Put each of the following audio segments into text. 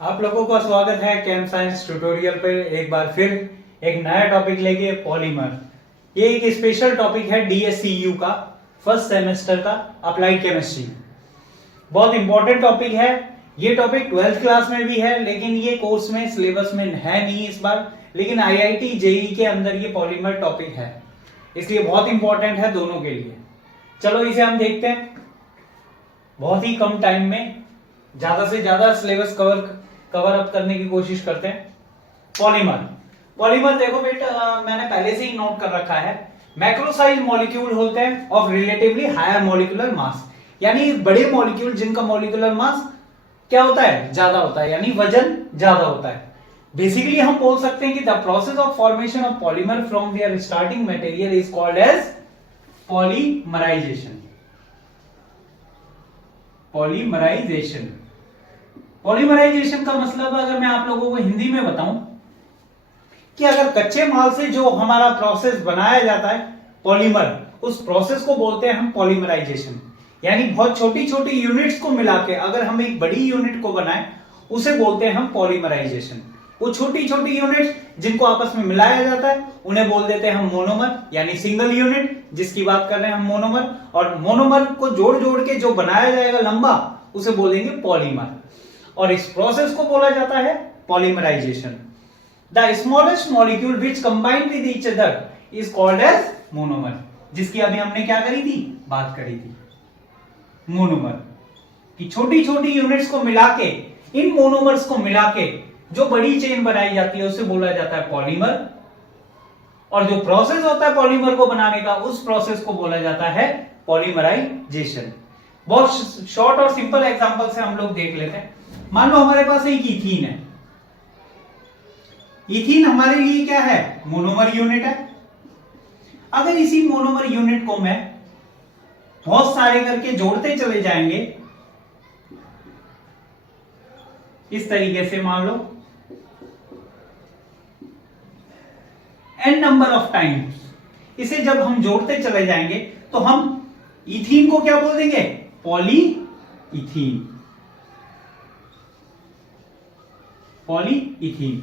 आप लोगों का स्वागत है केम साइंस ट्यूटोरियल पे। एक बार फिर एक नया टॉपिक लेके पॉलीमर। ये एक स्पेशल टॉपिक है डीएससीयू का फर्स्ट सेमेस्टर का अप्लाइड केमिस्ट्री। बहुत इंपॉर्टेंट टॉपिक है। ये टॉपिक 12th क्लास में भी है, लेकिन ये कोर्स में सिलेबस में है नहीं इस बार। लेकिन आईआईटी जेईई के अंदर ये पॉलीमर टॉपिक है, इसलिए बहुत इंपॉर्टेंट है दोनों के लिए। चलो इसे हम देखते हैं। बहुत ही कम टाइम में ज्यादा से ज्यादा सिलेबस कवर अप करने की कोशिश करते हैं। पॉलीमर देखो बेटा, मैंने पहले से ही नोट कर रखा है। मैक्रोसाइज मॉलिक्यूल होते हैं of relatively higher molecular mass, यानी बड़े मॉलिक्यूल जिनका मॉलिक्यूलर मास क्या होता है, ज्यादा होता है, यानी वजन ज्यादा होता है। बेसिकली हम बोल सकते हैं कि the process of formation of polymer from their starting material is called as polymerisation. Polymerisation का मतलब अगर मैं आप लोगों को हिंदी में बताऊं कि अगर कच्चे माल से जो हमारा प्रोसेस बनाया जाता है पॉलीमर, उस प्रोसेस को बोलते हैं हम पॉलीमराइजेशन। यानी बहुत छोटी छोटी यूनिट्स को मिला के अगर हम एक बड़ी यूनिट को बनाएं, उसे बोलते हैं हम पॉलीमराइजेशन। वो छोटी छोटी यूनिट्स जिनको आपस में मिलाया जाता है उन्हें बोल देते हैं हम मोनोमर, यानी सिंगल यूनिट जिसकी बात कर रहे हैं हम मोनोमर। और मोनोमर को जोड़ जोड़ के जो बनाया जाएगा लंबा, उसे बोलेंगे पॉलीमर। और इस प्रोसेस को बोला जाता है polymerisation. The smallest molecule which combine with each other is called as monomer, जिसकी अभी हमने क्या करी थी, बात करी थी। मोनोमर की छोटी छोटी यूनिट्स को मिला के, इन मोनोमर्स को मिला के जो बड़ी चेन बनाई जाती है उसे बोला जाता है पॉलीमर। और जो प्रोसेस होता है पॉलीमर को बनाने का, उस प्रोसेस को बोला जाता है पॉलीमराइजेशन। बहुत शॉर्ट और सिंपल एग्जांपल से हम लोग देख लेते हैं। मान लो हमारे पास एक इथीन है। इथीन हमारे लिए क्या है, मोनोमर यूनिट है। अगर इसी मोनोमर यूनिट को मैं बहुत सारे करके जोड़ते चले जाएंगे इस तरीके से, मान लो n नंबर ऑफ टाइम्स, इसे जब हम जोड़ते चले जाएंगे तो हम इथीन को क्या बोल देंगे, पॉलीइथीन। पॉलीइथीन,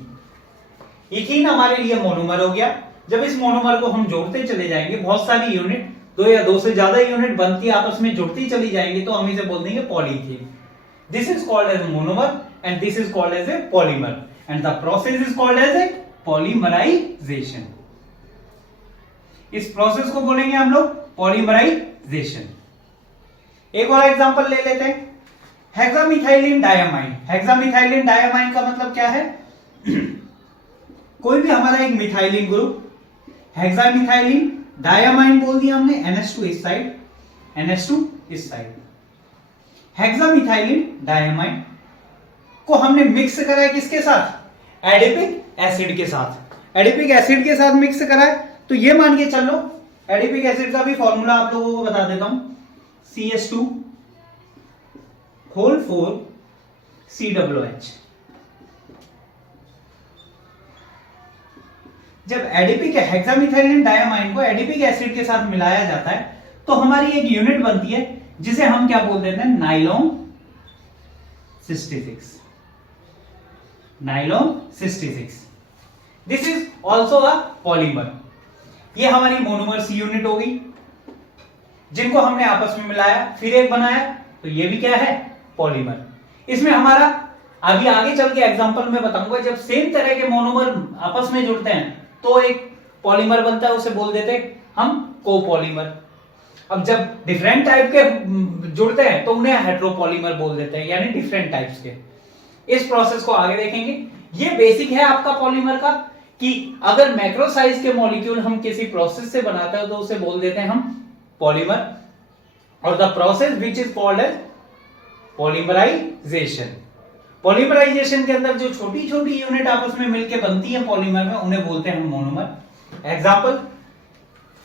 इथीन हमारे लिए मोनोमर हो गया। जब इस मोनोमर को हम जोड़ते चले जाएंगे, बहुत सारी यूनिट, दो या दो से ज्यादा यूनिट बनती आपस में जुड़ती चली जाएंगी, तो हम इसे बोल देंगे polyethene. This is called as monomer and this is called as a polymer and the process is called as a polymerisation. इस प्रोसेस को बोलेंगे हम लोग पॉलीमराइजेशन। एक और एग्जांपल ले लेते हैं, हेक्सामिथाइलिन डायमाइन। हेक्सामिथाइलिन डायमाइन का मतलब क्या है कोई भी हमारा एक मिथाइलिन ग्रुप, हेक्सामिथाइलिन डायमाइन बोल दिया हमने, NH2 इस साइड, NH2 इस साइड। हेक्सामिथाइलिन डायमाइन को हमने मिक्स करा है किसके साथ, एडिपिक एसिड के साथ। एडिपिक एसिड के साथ मिक्स करा है, तो ये मान के चलो, एडिपिक एसिड का भी फॉर्मूला आप लोगों को बता देता हूं, CH2 होल 4 COOH। जब एडिपिक हेक्सामिथाइलिन डायमाइन को एडिपिक एसिड के साथ मिलाया जाता है तो हमारी एक यूनिट बनती है जिसे हम क्या बोल देते हैं, nylon 66। Nylon 66, this is also a polymer. ये हमारी मोनोमर्स यूनिट हो गई जिनको हमने आपस में मिलाया, फिर एक बनाया, तो ये भी क्या है, पॉलीमर। इसमें हमारा अभी आगे चल के एग्जांपल में बताऊंगा, जब सेम तरह के मोनोमर आपस में जुड़ते हैं तो एक पॉलीमर बनता है, उसे बोल देते हैं हम कोपॉलीमर। अब जब डिफरेंट टाइप के जुड़ते हैं तो उन्हें हेट्रोपॉलीमर बोल देते हैं, यानी डिफरेंट टाइप्स के। इस प्रोसेस को आगे देखेंगे। ये बेसिक है आपका पॉलीमर का, कि अगर मैक्रो साइज के मॉलिक्यूल हम किसी प्रोसेस से बनाते हैं तो उसे बोल देते हैं हम पॉलीमर। और the process which is called as polymerisation. Polymerisation के अंदर जो छोटी छोटी यूनिट आपस में मिलकर बनती है पॉलीमर में, उन्हें बोलते हैं हम मोनोमर। एग्जांपल,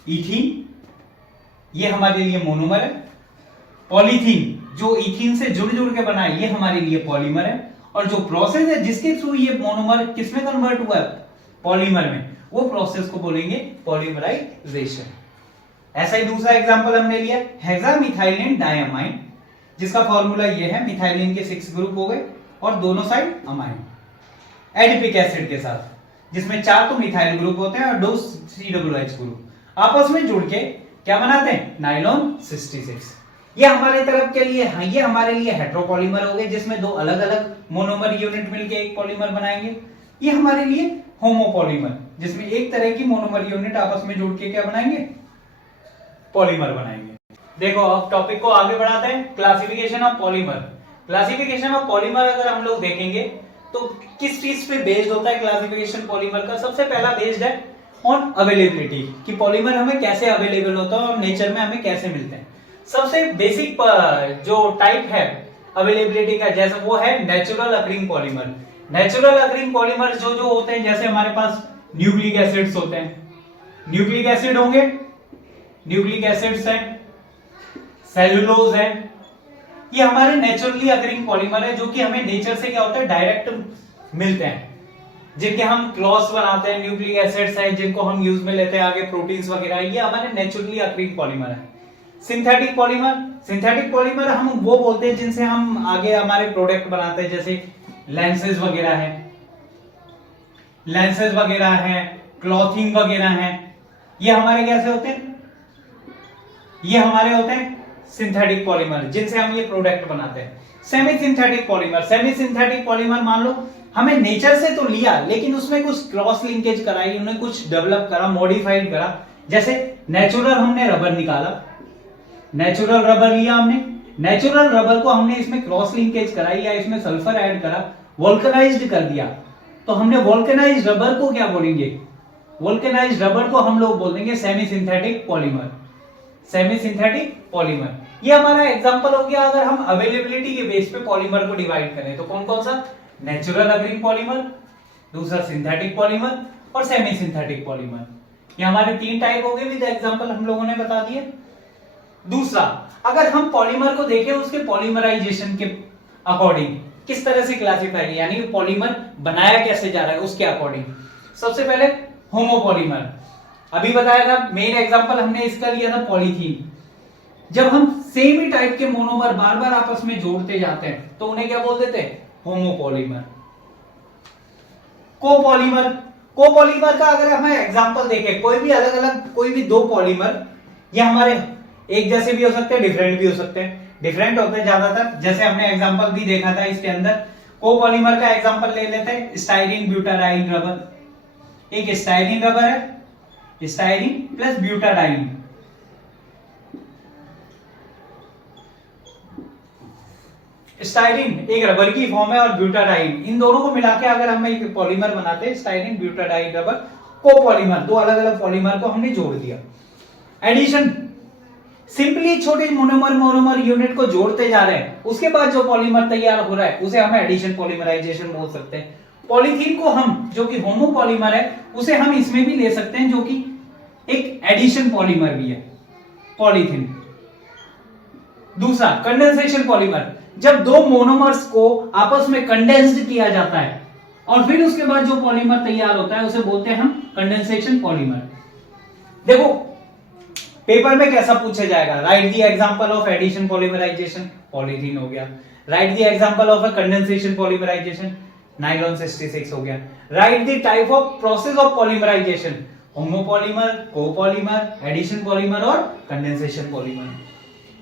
इथीन, ये हमारे लिए मोनोमर है। पॉलीथीन, जो इथीन से जुड़ जुड़ के बना है, ये हमारे लिए पॉलीमर है। और जो प्रोसेस है जिसके थ्रू ये मोनोमर किसमें कन्वर्ट हुआ है, पॉलीमर में, वो प्रोसेस को बोलेंगे पॉलीमराइजेशन। ऐसा ही दूसरा एग्जांपल हमने लिया, हेक्सामिथाइलिन डायमाइन, जिसका फॉर्मूला ये है, मिथाइलिन के 6 ग्रुप हो गए, और दोनों साइड अमाइन, एडिपिक एसिड के साथ, जिसमें 4 तो मिथाइल ग्रुप होते हैं और 2 COOH ग्रुप आपस में जुड़ के क्या बनाते हैं, नाइलॉन 66। ये हमारे तरफ के लिए, हाँ, ये हमारे लिए हेट्रोपॉलीमर हो गए, जिसमें 2 अलग अलग मोनोमर यूनिट मिलके एक पॉलीमर बनाएंगे। ये हमारे लिए होमोपॉलीमर, जिसमें एक तरह की मोनोमर यूनिट आपस में जुड़ के क्या बनाएंगे, पॉलीमर बनाएंगे। देखो अब टॉपिक को आगे बढ़ाते हैं, classification of polymer. Classification of polymer अगर हम लोग देखेंगे तो किस चीज पे बेस्ड होता है क्लासिफिकेशन पॉलीमर का? सबसे पहला बेस्ड है ऑन अवेलेबिलिटी, कि पॉलीमर हमें कैसे अवेलेबल होता है और नेचर में हमें कैसे मिलते हैं। सबसे बेसिक जो टाइप है अवेलेबिलिटी का, जैसे वो है natural occurring polymer. Natural occurring polymer जो जो होते हैं, जैसे हमारे पास न्यूक्लिक एसिड्स होते हैं, न्यूक्लिक एसिड होंगे, न्यूक्लिक एसिड्स हैं, सेलुलोज है, ये हमारे नेचुरली अकरिंग पॉलीमर है, जो कि हमें नेचर से क्या होता है, डायरेक्ट मिलते हैं, जिनके हम क्लॉस बनाते हैं। न्यूक्लिक एसिड्स हैं जिनको हम यूज में लेते हैं आगे, प्रोटीन्स वगैरह, ये हमारे नेचुरली अकरिंग पॉलीमर है। सिंथेटिक पॉलीमर, सिंथेटिक पॉलीमर हम वो बोलते हैं जिनसे हम आगे हमारे प्रोडक्ट बनाते हैं, जैसे लेंसेज वगैरह है, लेंसेज वगैरह है, क्लॉथिंग वगैरह है, ये हमारे कैसे होते हैं, ये हमारे होते हैं सिंथेटिक पॉलीमर, जिनसे हम ये प्रोडक्ट बनाते हैं। Semi synthetic polymer, semi synthetic polymer मान लो हमें नेचर से तो लिया, लेकिन उसमें कुछ क्रॉस लिंकेज कराई, उन्हें कुछ डेवलप करा, मॉडिफाइड करा। जैसे नेचुरल हमने रबर निकाला, नेचुरल रबर लिया हमने, नेचुरल रबर को हमने इसमें क्रॉस लिंकेज कराई या इसमें सल्फर ऐड करा, वोल्केनाइज्ड कर दिया, तो हमने वोल्केनाइज्ड रबर को क्या बोलेंगे, वोल्केनाइज्ड रबर को हम लोग बोल देंगे semi synthetic polymer, semi synthetic polymer. ये हमारा एग्जांपल हो गया। अगर हम अवेलेबिलिटी के बेस पे पॉलीमर को डिवाइड करें तो कौन कौन सा, नेचुरल अकरिंग पॉलीमर, दूसरा सिंथेटिक पॉलीमर और सेमी सिंथेटिक पॉलीमर। ये हमारे 3 टाइप हो गए, विद एग्जांपल हम लोगों ने बता दिए। दूसरा, अगर हम पॉलीमर को देखें उसके पॉलीमराइजेशन के अकॉर्डिंग किस तरह से क्लासिफाई, यानी पॉलीमर बनाया कैसे जा रहा है उसके अकॉर्डिंग। सबसे पहले होमोपॉलीमर, अभी बताया था, मेन एग्जांपल हमने इसका लिया था पॉलीथीन। जब हम सेम ही टाइप के मोनोमर बार बार आपस में जोड़ते जाते हैं तो उन्हें क्या बोल देते हैं, होमोपॉलीमर। कोपॉलीमर, कोपॉलीमर का अगर हम एग्जांपल देखें, कोई भी अलग अलग, कोई भी 2 पॉलीमर, ये हमारे एक जैसे भी हो सकते हैं, डिफरेंट भी हो सकते हैं। डिफरेंट होते हैं ज्यादातर, जैसे हमने एग्जांपल भी देखा था इसके अंदर। कोपॉलीमर का एग्जांपल ले लेते हैं, स्टाइरीन ब्यूटाडाइन रबर। एक स्टाइरीन रबर है, स्टाइरीन प्लस ब्यूटाडाइन, स्टाइरीन एक रबर की फॉर्म है और ब्यूटाडाइन, इन दोनों को मिला के अगर हम एक पॉलीमर बनाते हैं, स्टाइरीन ब्यूटाडाइन रबर कोपॉलीमर, 2 अलग अलग पॉलीमर को हमने जोड़ दिया। एडिशन, सिंपली छोटे मोनोमर यूनिट को जोड़ते जा रहे हैं, उसके बाद जो पॉलीमर तैयार हो रहा है उसे हम एडिशन पॉलीमराइजेशन बोल सकते हैं। पॉलीथीन को हम, जो कि होमोपॉलीमर है, उसे हम इसमें भी ले सकते हैं, जो कि एक एडिशन पॉलीमर भी है, पॉलीथीन। दूसरा, कंडेंसेशन पॉलीमर, जब 2 मोनोमर्स को आपस में कंडेंस्ड किया जाता है और फिर उसके बाद जो पॉलीमर तैयार होता है उसे बोलते हैं हम कंडेंसेशन पॉलीमर। देखो पेपर में कैसा पूछा जाएगा, write the example of addition polymerization, polythene हो गया। Write the example of a condensation polymerization, nylon 66 हो गया। Write the type of process of polymerization, homopolymer, copolymer, addition polymer और कंडेंसेशन पॉलीमर।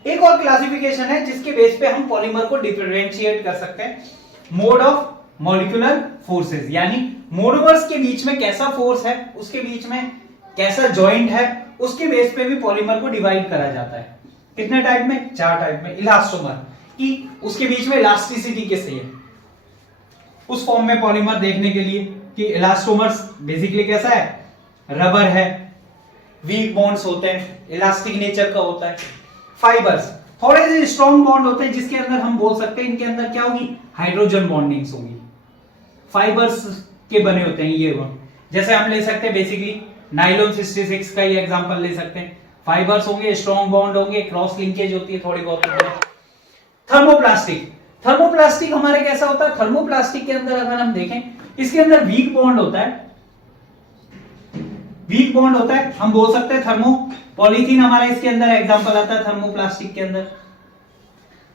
एक और क्लासिफिकेशन है जिसके बेस पे हम पॉलीमर को डिफरेंशिएट कर सकते हैं, मोड ऑफ मॉलिक्यूलर फोर्सेस, यानी मोनोमर्स के बीच में कैसा फोर्स है, उसके बीच में कैसा जॉइंट है, उसके बेस पे भी पॉलीमर को डिवाइड करा जाता है। कितने टाइप में, 4 टाइप में। इलास्टोमर, कि उसके बीच में इलास्टिसिटी कैसे है, उस फॉर्म में पॉलीमर देखने के लिए कि इलास्टोमर्स बेसिकली कैसा है, रबर है, वीक बॉन्ड्स होते हैं, इलास्टिक नेचर का होता है। फाइबर्स, थोड़े से स्ट्रॉन्ग बॉन्ड होते हैं जिसके अंदर हम बोल सकते हैं इनके अंदर क्या होगी, हाइड्रोजन बॉन्डिंग्स होगी, फाइबर्स के बने होते हैं ये बॉन्ड। जैसे हम ले सकते हैं बेसिकली नाइलॉन 66 का ये एग्जांपल ले सकते हैं, फाइबर्स होंगे, स्ट्रॉन्ग बॉन्ड होंगे, क्रॉस लिंकेज होती है थोड़ी बहुत। थर्मोप्लास्टिक, थर्मोप्लास्टिक हमारे कैसा होता है, थर्मोप्लास्टिक के अंदर अगर हम देखें इसके अंदर वीक बॉन्ड होता है, वीक बॉन्ड होता है, हम बोल सकते हैं थर्मो। पॉलीथीन हमारा इसके अंदर एग्जांपल आता है थर्मोप्लास्टिक के अंदर।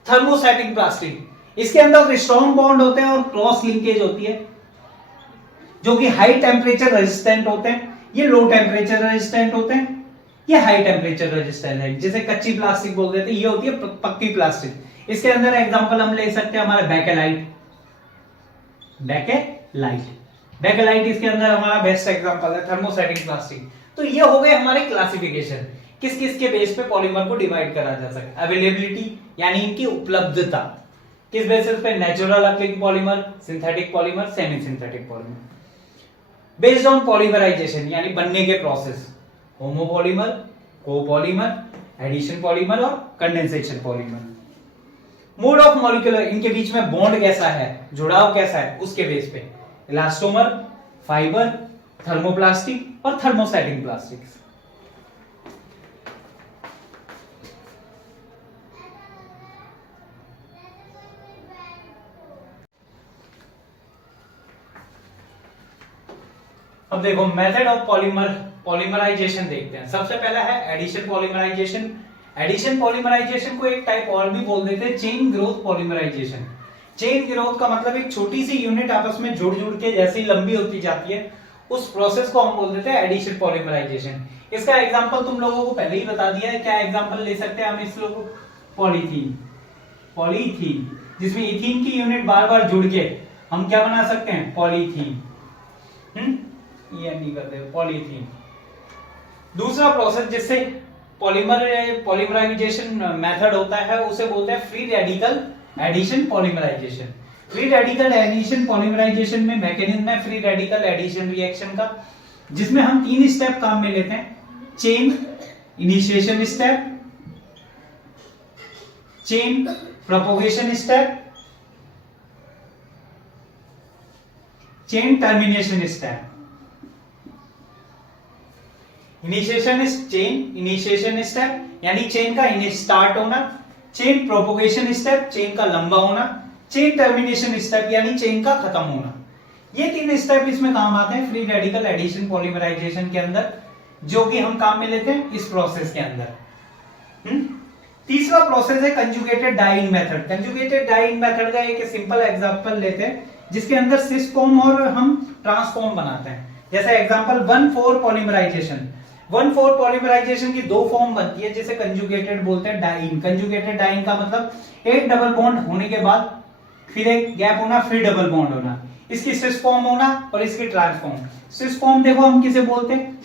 थर्मोस्टैटिक प्लास्टिक, इसके अंदर स्ट्रॉन्ग बॉन्ड होते हैं और क्रॉस लिंकेज होती है, जो कि हाई टेम्परेचर रेजिस्टेंट होते हैं। ये लो टेम्परेचर रेजिस्टेंट होते हैं, ये हाई टेम्परेचर रेजिस्टेंट है, जिसे कच्ची प्लास्टिक बोल देते हैं। ये होती है पक्की प्लास्टिक। इसके अंदर एग्जांपल हम ले सकते हैं हमारा बैकेलाइट। बैकेलाइट इसके अंदर हमारा बेस्ट एग्जांपल है, थर्मोसेटिंग प्लास्टिक। तो ये हो गए हमारे क्लासिफिकेशन, किस किस के बेस पे पॉलीमर को डिवाइड करा जा सकता है। अवेलेबिलिटी यानी इनकी उपलब्धता, किस बेसिस पे, natural acrylic polymer, synthetic polymer, semi synthetic polymer. Based on polymerization यानी बनने के process, homopolymer, copolymer, addition polymer और condensation polymer. Mode of molecular, इनके बीच में बॉन्ड कैसा है, जुड़ाव कैसा है, उसके बेस पे इलास्टोमर, फाइबर, थर्मोप्लास्टिक और थर्मोसेटिंग प्लास्टिक। अब देखो मेथड ऑफ पॉलीमराइजेशन देखते हैं। सबसे पहला है एडिशन पॉलीमराइजेशन। एडिशन पॉलीमराइजेशन को एक टाइप और भी बोल देते हैं chain growth polymerization. Chain growth का मतलब एक छोटी सी यूनिट आपस में जुड़ जुड़ के जैसी लंबी होती जाती है, उस प्रोसेस को हम बोल देते हैं एडिशन पॉलीमराइजेशन। इसका एग्जांपल तुम लोगों को पहले ही बता दिया है। क्या एग्जांपल ले सकते हैं हम इस लोगों, पॉलीथीन, जिसमें इथीन की यूनिट बार बार जुड़ के हम क्या बना सकते हैं, पॉलीथीन। ये नहीं करते, पॉलीथीन। दूसरा प्रोसेस जिससे पॉलीमराइजेशन मेथड होता है उसे बोलते हैं free radical addition polymerization. Free radical addition polymerization में मैकेनिज्म है फ्री रेडिकल एडिशन रिएक्शन का, जिसमें हम 3 स्टेप काम में लेते हैं। Chain initiation step, chain propagation step, chain termination step. Initiation step यानी चेन का स्टार्ट होना, चेन प्रोपोगेशन स्टेप चेन का लंबा होना, चेन टर्मिनेशन स्टेप यानी चेन का खत्म होना। ये 3 स्टेप इसमें काम आते हैं फ्री रेडिकल एडिशन पॉलीमराइजेशन के अंदर, जो कि हम काम में लेते हैं इस प्रोसेस के अंदर। तीसरा प्रोसेस है conjugated dyeing method. Conjugated dyeing method का एक सिंपल एग्जांपल लेते हैं, जिसके अंदर सिस फॉर्म और हम ट्रांसफॉर्म बनाते हैं। जैसे एग्जांपल 1,4 पॉलीमराइजेशन। 1,4 पॉलीमराइजेशन की 2 फॉर्म बनती है, जिसे कंजुगेटेड बोलते हैं डाइइंग। कंजुगेटेड डाइइंग का मतलब एक डबल बॉन्ड होने के बाद फिर एक गैप होना, फिर डबल बॉन्ड होना, इसकी सिस फॉर्म होना और इसकी ट्रांसफॉर्म। सिस फॉर्म देखो हम किसे बोलते हैं,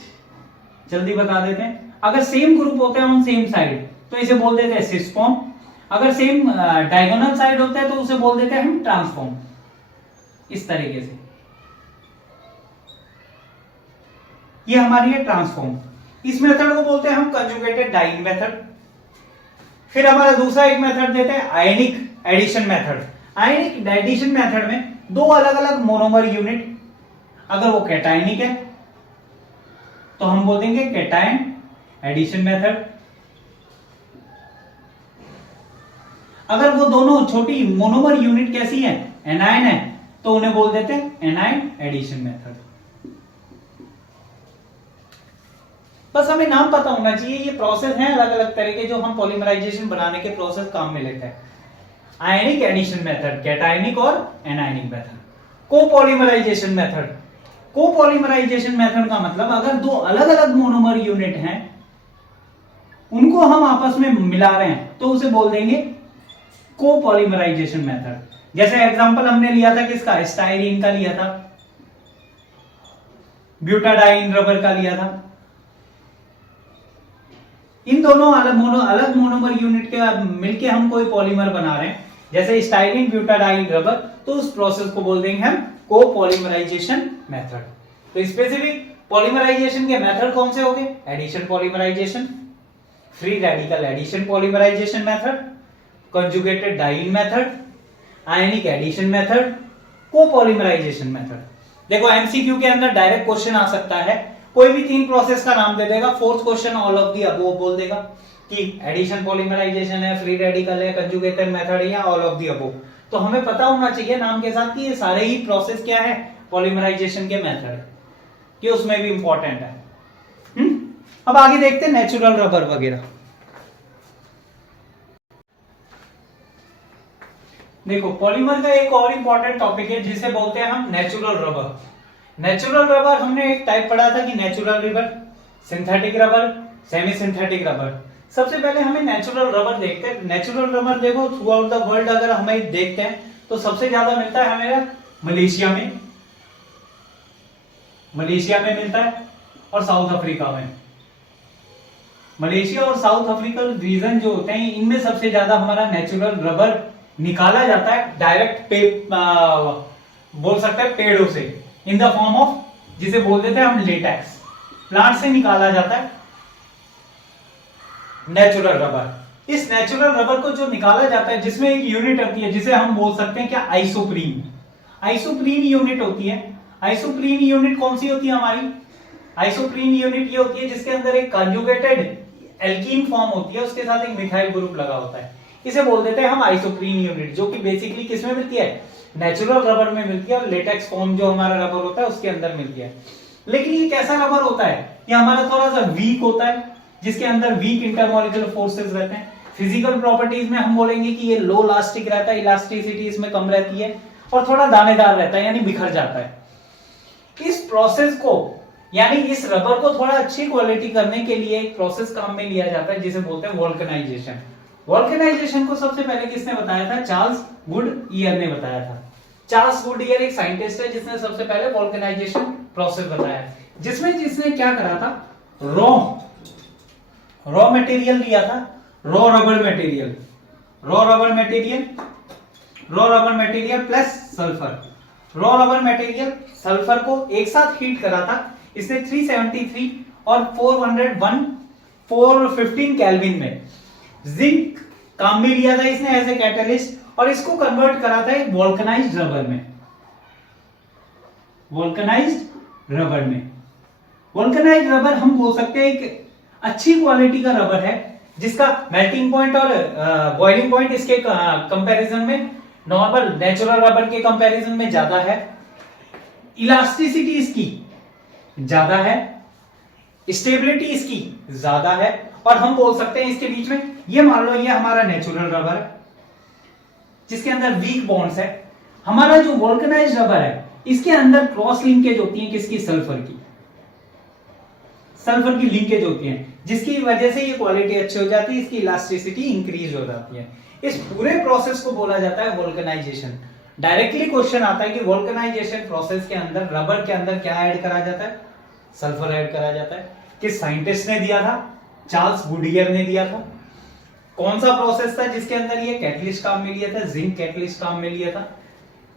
जल्दी बता देते हैं। अगर सेम ग्रुप होते हैं ऑन सेम साइड तो इसे बोल देते हैं सिस फॉर्म। अगर सेम डायगोनल साइड होता है तो उसे बोल देते हैं हम ट्रांसफॉर्म। इस तरीके से ये हमारी है ट्रांसफॉर्म। इस मेथड को बोलते हैं हम कंजुगेटेड डाइइंग मेथड। फिर हमारा दूसरा एक मेथड देते हैं आयनिक addition method. Ionic addition method में 2 अलग अलग मोनोमर यूनिट, अगर वो कैटायनिक है तो हम बोल देंगे कैटायन एडिशन मेथड। अगर वो दोनों छोटी मोनोमर यूनिट कैसी है, एनायन है, तो उन्हें बोल देते हैं एनायन एडिशन मेथड। बस हमें नाम पता होना चाहिए। ये प्रोसेस हैं अलग अलग तरह के जो हम पॉलीमराइजेशन बनाने के प्रोसेस काम में लेते हैं। आयनिक एडिशन मेथड, कैटायनिक और anionic method. Copolymerization method. Copolymerization method का मतलब अगर 2 अलग अलग मोनोमर यूनिट हैं, उनको हम आपस में मिला रहे हैं तो उसे बोल देंगे कोपॉलीमराइजेशन मेथड। जैसे एग्जांपल हमने लिया था किसका, स्टाइरीन का लिया था, ब्यूटाडाइन रबर का लिया था। इन दोनों अलग मोनोमर यूनिट के मिलके हम कोई पॉलीमर बना रहे हैं, जैसे स्टाइरीन ब्यूटाडाइन रबर, तो उस प्रोसेस को बोल देंगे हम कोपॉलीमराइजेशन मेथड। तो स्पेसिफिक पॉलीमराइजेशन के मेथड कौन से हो गए, addition polymerization, free radical addition polymerization method, conjugated dyeing method, ionic addition method, copolymerization method. देखो एमसीक्यू के अंदर डायरेक्ट क्वेश्चन आ सकता है, कोई भी 3 प्रोसेस का नाम दे देगा, 4th question all of the above बोल देगा कि एडिशन पॉलीमराइजेशन है, फ्री रेडिकल है, कंजुगेटेड मेथड है या ऑल ऑफ द अबव। तो हमें पता होना चाहिए नाम के साथ कि ये सारे ही प्रोसेस क्या है, पॉलीमराइजेशन के मेथड, कि उसमें भी इंपॉर्टेंट है। अब आगे देखते हैं नेचुरल रबर वगैरह। देखो पॉलीमर का एक और इंपॉर्टेंट टॉपिक है जिसे बोलते हैं हम नेचुरल रबर। नेचुरल रबर हमने एक टाइप पढ़ा था कि natural rubber, synthetic rubber, semi synthetic rubber. सबसे पहले हमें नेचुरल रबर देखते हैं। नेचुरल रबर देखो थ्रू आउट द वर्ल्ड अगर हमें देखते हैं तो सबसे ज्यादा मिलता है हमें मलेशिया में, मिलता है और साउथ अफ्रीका में। मलेशिया और साउथ अफ्रीकन रीजन जो होते हैं इनमें सबसे ज्यादा हमारा नेचुरल रबर निकाला जाता है डायरेक्ट बोल सकते हैं पेड़ों से, इन द फॉर्म ऑफ, जिसे बोल देते हैं हम लेटेक्स, प्लांट से निकाला जाता है नेचुरल रबर। इस नेचुरल रबर को जो निकाला जाता है जिसमें एक यूनिट होती है जिसे हम बोल सकते हैं क्या, आइसोप्रीन। आइसोप्रीन यूनिट होती है। आइसोप्रीन यूनिट कौन सी होती है हमारी, आइसोप्रीन यूनिट ये होती है जिसके अंदर एक कंजुगेटेड एल्कीन फॉर्म होती है, उसके साथ एक मिथाइल ग्रुप लगा होता है। इसे बोल देते हैं हम आइसोप्रीन यूनिट, जो कि बेसिकली किसमें मिलती है, नेचुरल रबर में मिलती है और लेटेक्स फॉर्म जो हमारा रबर होता है उसके अंदर मिलती है। लेकिन ये कैसा रबर होता है, ये हमारा थोड़ा सा वीक होता है, जिसके अंदर वीक इंटरमॉलिक्यूलर फोर्सेस रहते हैं। फिजिकल प्रॉपर्टीज में हम बोलेंगे कि ये लो इलास्टिक रहता है, इलास्टिसिटी इसमें कम रहती है और थोड़ा दानेदार रहता है यानी बिखर जाता है। इस प्रोसेस को यानी इस रबर को थोड़ा अच्छी क्वालिटी करने के लिए एक प्रोसेस काम में लिया जाता है जिसे बोलते हैं वोल्केनाइजेशन। वोल्केनाइजेशन को सबसे पहले किसने बताया था, चार्ल्स गुडईयर ने बताया था। चार्ल्स गुडईयर एक साइंटिस्ट है जिसने सबसे पहले वोल्केनाइजेशन प्रोसेस बताया, जिसमें जिसने क्या करा था, रॉ मटेरियल लिया था, raw rubber material plus sulphur. Raw rubber material sulphur को एक साथ हीट करा था इसने 373 और 415 केल्विन में। जिंक काम में लिया था इसने एज ए कैटलिस्ट और इसको कन्वर्ट करा था एक वोल्केनाइज्ड रबर में। वोल्केनाइज्ड रबर हम बोल सकते हैं एक अच्छी क्वालिटी का रबर है जिसका मेल्टिंग पॉइंट और बॉइलिंग पॉइंट इसके कंपैरिजन में नॉर्मल नेचुरल रबर के कंपैरिजन में ज्यादा है। इलास्टिसिटी इसकी ज्यादा है, स्टेबिलिटी इसकी ज्यादा है और हम बोल सकते हैं इसके बीच में, ये मान लो ये हमारा नेचुरल रबर है जिसके अंदर वीक बॉन्ड्स है। हमारा जो वोल्केनाइज्ड रबर है इसके अंदर क्रॉस लिंकेज होती है किसकी, सल्फर की लिंकेज होती है, जिसकी वजह से ये क्वालिटी अच्छी हो जाती है, इसकी इलास्टिसिटी इंक्रीज हो जाती है। इस पूरे प्रोसेस को बोला जाता है वोल्केनाइजेशन। डायरेक्टली क्वेश्चन आता है कि वोल्केनाइजेशन प्रोसेस के अंदर रबर के अंदर क्या ऐड करा जाता है, सल्फर ऐड करा जाता है। किस साइंटिस्ट ने दिया था, चार्ल्स गुडईयर ने दिया था। कौन सा प्रोसेस था जिसके अंदर ये कैटलिस्ट काम में लिया था, जिंक कैटलिस्ट काम में लिया था।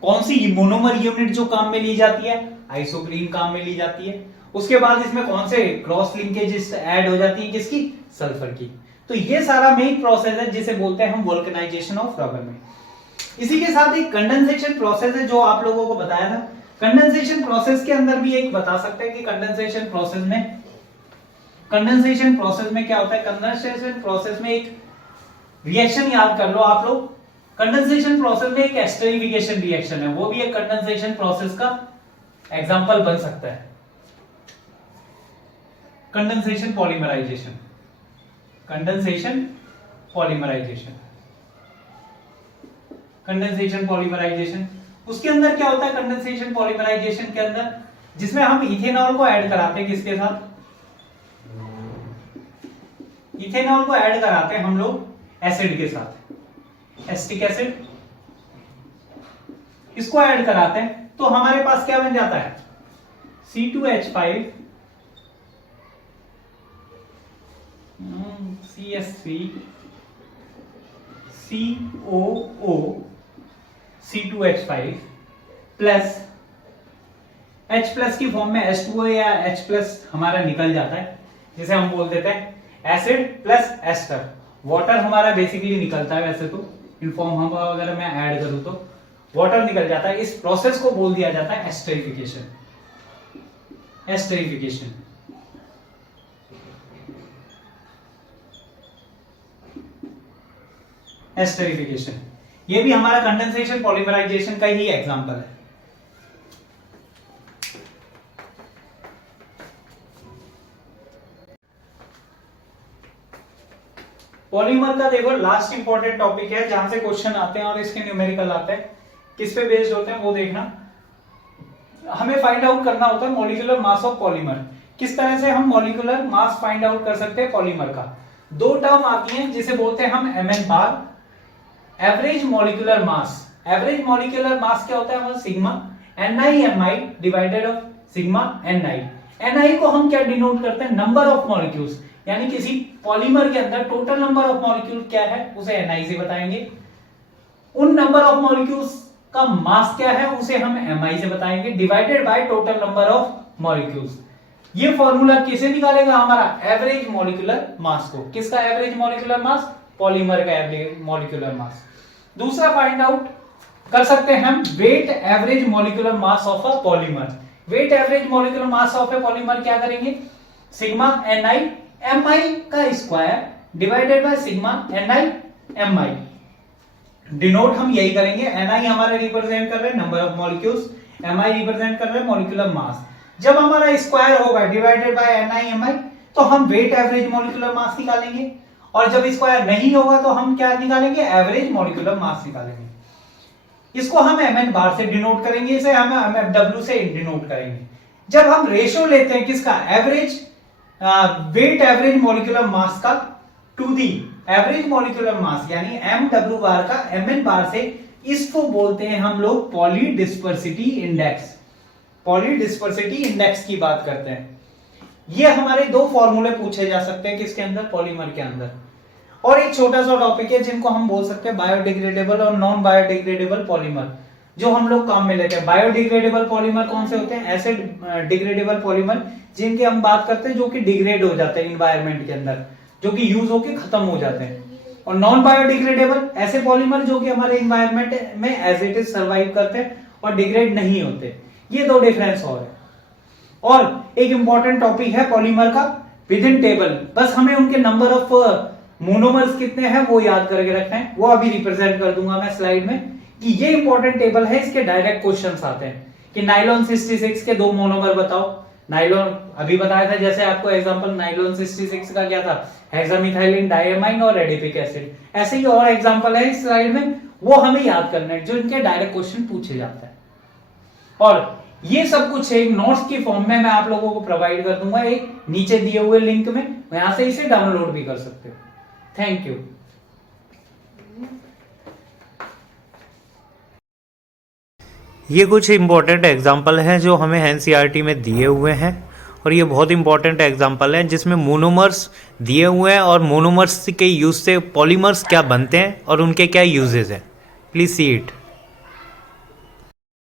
कौन सी मोनोमर यूनिट जो काम में ली जाती है, आइसोप्रीन काम में ली जाती है। उसके बाद इसमें कौन से क्रॉस लिंकेजेस ऐड हो जाती है किसकी, सल्फर की। तो ये सारा मेन प्रोसेस है जिसे बोलते हैं हम वोल्केनाइजेशन ऑफ रबर में। इसी के साथ एक कंडेंसेशन प्रोसेस है जो आप लोगों को बताया था। कंडेंसेशन प्रोसेस के अंदर भी एक बता सकते हैं कि कंडेंसेशन प्रोसेस में क्या होता है। कंडेंसेशन प्रोसेस में एक रिएक्शन याद कर लो आप लोग। कंडेंसेशन प्रोसेस में एक एस्टरीफिकेशन रिएक्शन है, वो भी एक कंडेंसेशन प्रोसेस का एग्जांपल बन सकता है। कंडेंसेशन पॉलीमराइजेशन उसके अंदर क्या होता है, कंडेंसेशन पॉलीमराइजेशन के अंदर जिसमें हम इथेनॉल को ऐड कराते हैं किसके साथ, इथेनॉल को ऐड कराते हैं हम लोग एसिड के साथ, एसिटिक एसिड इसको ऐड कराते हैं तो हमारे पास क्या बन जाता है, C2H5 CH3 COO C2H5 plus H plus की फॉर्म में H2O या H प्लस हमारा निकल जाता है, जिसे हम बोल देते हैं एसिड प्लस एस्टर। वाटर हमारा बेसिकली निकलता है, वैसे तो इन फॉर्म हम अगर मैं ऐड करूं तो वाटर निकल जाता है। इस प्रोसेस को बोल दिया जाता है एस्टरीफिकेशन। ये भी हमारा कंडेंसेशन पॉलीमराइजेशन का ही एग्जांपल है। पॉलीमर का देखो लास्ट इंपॉर्टेंट टॉपिक है जहां से क्वेश्चन आते हैं और इसके न्यूमेरिकल आते हैं, किस पे बेस्ड होते हैं वो देखना। हमें फाइंड आउट करना होता है मॉलिक्यूलर मास ऑफ पॉलीमर। किस तरह से हम मॉलिक्यूलर मास फाइंड आउट कर सकते हैं पॉलीमर का? दो टर्म आती हैं जिसे बोलते हैं हम mn bar, average molecular mass. Average molecular mass क्या होता है हमारा? Sigma ni divided of sigma ni को हम क्या डिनोट करते हैं? नंबर ऑफ मॉलिक्यूल्स, यानी किसी पॉलीमर के अंदर टोटल नंबर ऑफ मॉलिक्यूल क्या है उसे ni से बताएंगे। उन नंबर ऑफ मॉलिक्यूल्स का मास क्या है उसे हम mi से बताएंगे, divided by total number of molecules. ये फॉर्मूला किसे निकालेगा? हमारा एवरेज मॉलिक्यूलर मास को। किसका एवरेज मॉलिक्यूलर मास? पॉलीमर का एवरेज मॉलिक्यूलर मास। दूसरा फाइंड आउट कर सकते हैं हम weight average molecular mass of a polymer. Weight average molecular mass of a polymer क्या करेंगे? सिग्मा ni mi का square divided by sigma ni mi। Denote हम यही करेंगे। ni हमारे रिप्रेजेंट कर रहे हैं number of molecules, mi represent कर रहे हैं मॉलिक्यूलर मास। जब हमारा स्क्वायर होगा डिवाइडेड बाय ni mi तो हम वेट एवरेज मॉलिक्यूलर मास निकालेंगे, और जब स्क्वायर नहीं होगा तो हम क्या निकालेंगे? एवरेज मॉलिक्यूलर मास निकालेंगे। इसको हम mn बार से डिनोट करेंगे, इसे हम mw से डिनोट करेंगे। जब हम रेशियो लेते हैं किसका? एवरेज वेट एवरेज मॉलिक्यूलर मास का to the average molecular mass, यानी mw बार का mn बार से, इसको बोलते हैं हम लोग पॉलीडिस्पर्सिटी इंडेक्स। पॉलीडिस्पर्सिटी इंडेक्स की बात करते हैं। ये हमारे दो फॉर्मूले पूछे जा सकते हैं किसके अंदर? पॉलीमर के अंदर। और एक छोटा सा टॉपिक है जिनको हम बोल सकते हैं बायोडिग्रेडेबल और नॉन बायोडिग्रेडेबल पॉलीमर, जो हम लोग काम में लेते हैं। बायोडिग्रेडेबल पॉलीमर कौन से होते हैं? एसिड डिग्रेडेबल पॉलीमर, जिनकी हम बात करते हैं जो कि डिग्रेड हो जाते हैं इन्वायरमेंट के अंदर, जो कि यूज होके खत्म हो जाते हैं। और नॉन बायोडिग्रेडेबल ऐसे पॉलीमर जो कि हमारे इन्वायरमेंट में एज इट इज सर्वाइव करते हैं और डिग्रेड नहीं होते। ये दो डिफरेंस और है। और एक इंपॉर्टेंट टॉपिक है पॉलीमर का विद इन टेबल। बस हमें उनके नंबर ऑफ मोनोमर्स कितने हैं वो याद करके रखना है। वो अभी रिप्रेजेंट कर दूंगा मैं स्लाइड में कि ये इंपॉर्टेंट टेबल है, इसके डायरेक्ट क्वेश्चंस आते हैं कि नाइलॉन 66 के दो मोनोमर बताओ। नाइलॉन अभी बताया था, जैसे आपको एग्जांपल नाइलॉन 66 का क्या था? हेक्सामिथाइलिन डायमाइन और एडिपिक एसिड। ऐसे ही और एग्जांपल है इस स्लाइड में, वो हमें याद करना है जो इनके डायरेक्ट क्वेश्चन पूछे जाते हैं। और ये सब कुछ एक नोट्स की फॉर्म में मैं आप लोगों को प्रोवाइड कर दूंगा एक नीचे दिए हुए लिंक में, यहां से इसे डाउनलोड भी कर सकते हो। Thank you. ये कुछ इम्पोर्टेंट एग्जाम्पल हैं जो हमें एनसीईआरटी में दिए हुए हैं, और ये बहुत इंपॉर्टेंट एग्जाम्पल हैं जिसमें मोनोमर्स दिए हुए हैं और मोनोमर्स के यूज से पॉलीमर्स क्या बनते हैं और उनके क्या यूजेस हैं। Please see it.